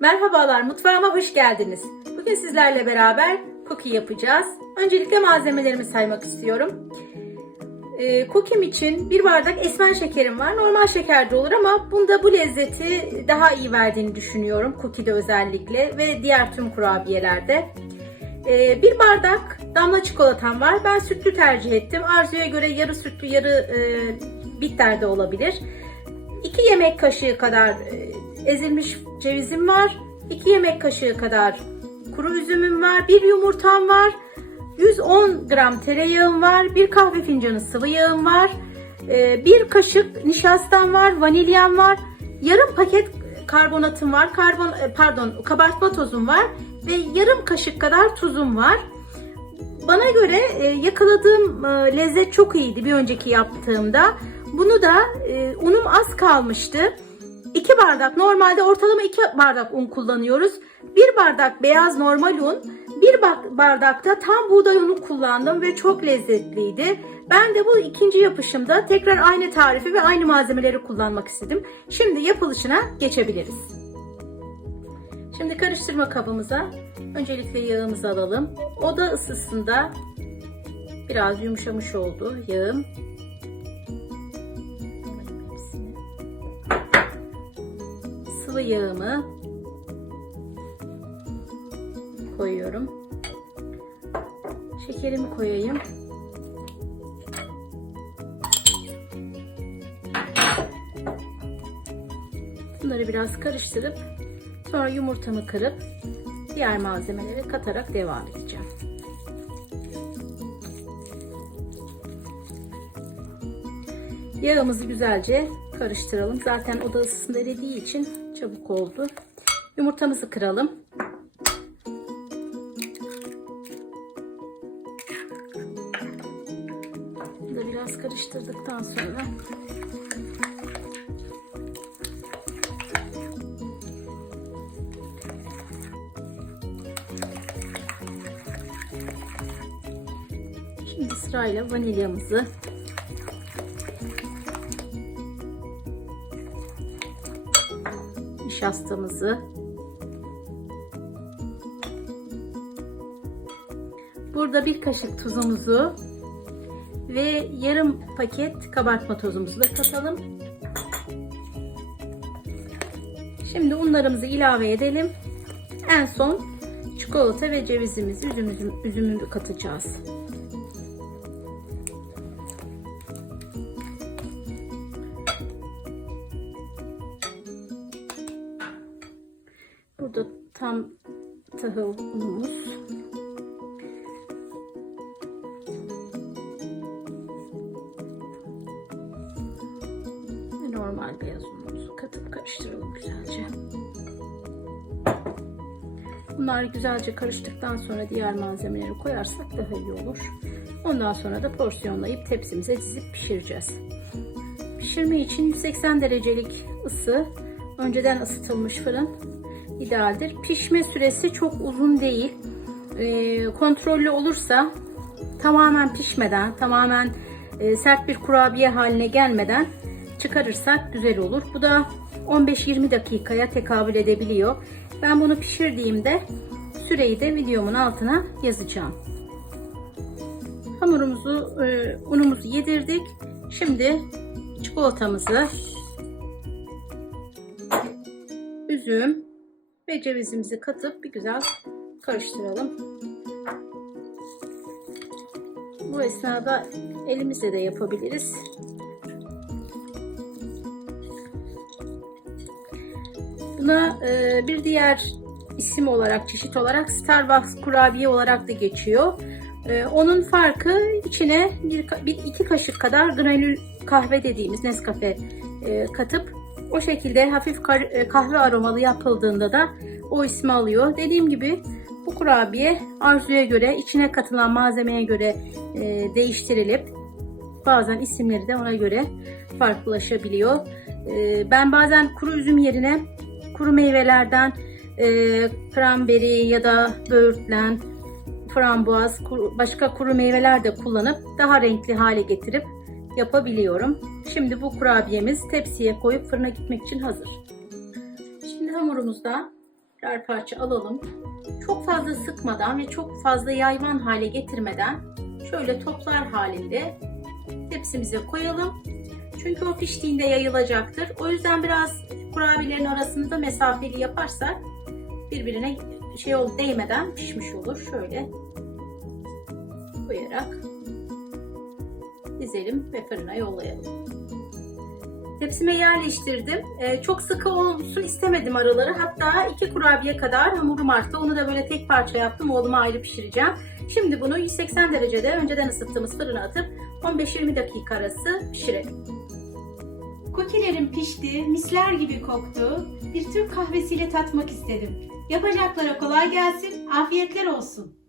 Merhabalar, mutfağıma hoş geldiniz. Bugün sizlerle beraber cookie yapacağız. Öncelikle malzemelerimi saymak istiyorum. Ee, cookie'm için bir bardak esmer şekerim var. Normal şeker de olur ama bunda bu lezzeti daha iyi verdiğini düşünüyorum. Cookie'de özellikle ve diğer tüm kurabiyelerde. Ee, bir bardak damla çikolatam var. Ben sütlü tercih ettim. Arzuya göre yarı sütlü yarı e, bitter de olabilir. 2 yemek kaşığı kadar e, ezilmiş cevizim var. 2 yemek kaşığı kadar kuru üzümüm var. Bir yumurtam var. 110 gram tereyağım var. Bir kahve fincanı sıvı yağım var. e, Bir kaşık nişastam var. Vanilyam var. Yarım paket karbonatım var. Karbon e, pardon kabartma tozum var ve yarım kaşık kadar tuzum var. Bana göre e, yakaladığım e, lezzet çok iyiydi bir önceki yaptığımda. Bunu da e, unum az kalmıştı. 2 bardak normalde ortalama 2 bardak un kullanıyoruz. 1 bardak beyaz normal un, 1 bardakta tam buğday unu kullandım ve çok lezzetliydi. Ben de bu ikinci yapışımda tekrar aynı tarifi ve aynı malzemeleri kullanmak istedim. Şimdi yapılışına geçebiliriz. Şimdi karıştırma kabımıza öncelikle yağımızı alalım. Oda ısısında biraz yumuşamış oldu yağım. Sıvı yağımı koyuyorum. Şekerimi koyayım. Bunları biraz karıştırıp Sonra yumurtamı kırıp diğer malzemeleri katarak devam edeceğim. Yağımızı güzelce karıştıralım. Zaten oda ısısında eridiği için çabuk oldu. Yumurtamızı kıralım. Da biraz karıştırdıktan sonra Şimdi sırayla vanilyamızı nişastamızı burada bir kaşık tuzumuzu ve yarım paket kabartma tozumuzu da katalım. Şimdi unlarımızı ilave edelim. En son çikolata ve cevizimizi, üzümümüzü, üzümünü katacağız. Tam tahıl unumuz. Normal beyaz unumuzu katıp karıştıralım güzelce. Bunlar güzelce karıştıktan sonra diğer malzemeleri koyarsak daha iyi olur. Ondan sonra da porsiyonlayıp tepsimize dizip pişireceğiz. Pişirme için 180 derecelik ısı, önceden ısıtılmış fırın idealdir. Pişme süresi çok uzun değil. E, kontrollü olursa tamamen pişmeden, tamamen e, sert bir kurabiye haline gelmeden çıkarırsak güzel olur. Bu da 15-20 dakikaya tekabül edebiliyor. Ben bunu pişirdiğimde süreyi de videomun altına yazacağım. Hamurumuzu, e, unumuzu yedirdik. Şimdi çikolatamızı, üzüm, ve cevizimizi katıp bir güzel karıştıralım. Bu esnada elimizle de yapabiliriz. Buna e, bir diğer isim olarak, çeşit olarak Starbucks kurabiye olarak da geçiyor. E, onun farkı içine bir, bir iki kaşık kadar granül kahve dediğimiz Nescafe e, katıp o şekilde hafif kahve aromalı yapıldığında da o ismi alıyor. Dediğim gibi bu kurabiye arzuya göre, içine katılan malzemeye göre e, değiştirilip bazen isimleri de ona göre farklılaşabiliyor. E, ben bazen kuru üzüm yerine kuru meyvelerden e, cranberry ya da böğürtlen, frambuaz, kuru, başka kuru meyveler de kullanıp daha renkli hale getirip yapabiliyorum. Şimdi bu kurabiyemiz tepsiye koyup fırına gitmek için hazır. Şimdi hamurumuzda birer parça alalım. Çok fazla sıkmadan ve çok fazla yayvan hale getirmeden şöyle toplar halinde tepsimize koyalım. Çünkü o piştiğinde yayılacaktır. O yüzden biraz kurabiyelerin arasında mesafeli yaparsak birbirine şey ol değmeden pişmiş olur. Şöyle koyarak dizelim ve fırına yollayalım. Tepsime yerleştirdim. Ee, çok sıkı olsun istemedim araları. Hatta iki kurabiye kadar hamurum arttı. Onu da böyle tek parça yaptım. Oğluma ayrı pişireceğim. Şimdi bunu 180 derecede önceden ısıttığımız fırına atıp 15-20 dakika arası pişirelim. Kokilerim pişti, misler gibi koktu. Bir Türk kahvesiyle tatmak istedim. Yapacaklara kolay gelsin, afiyetler olsun.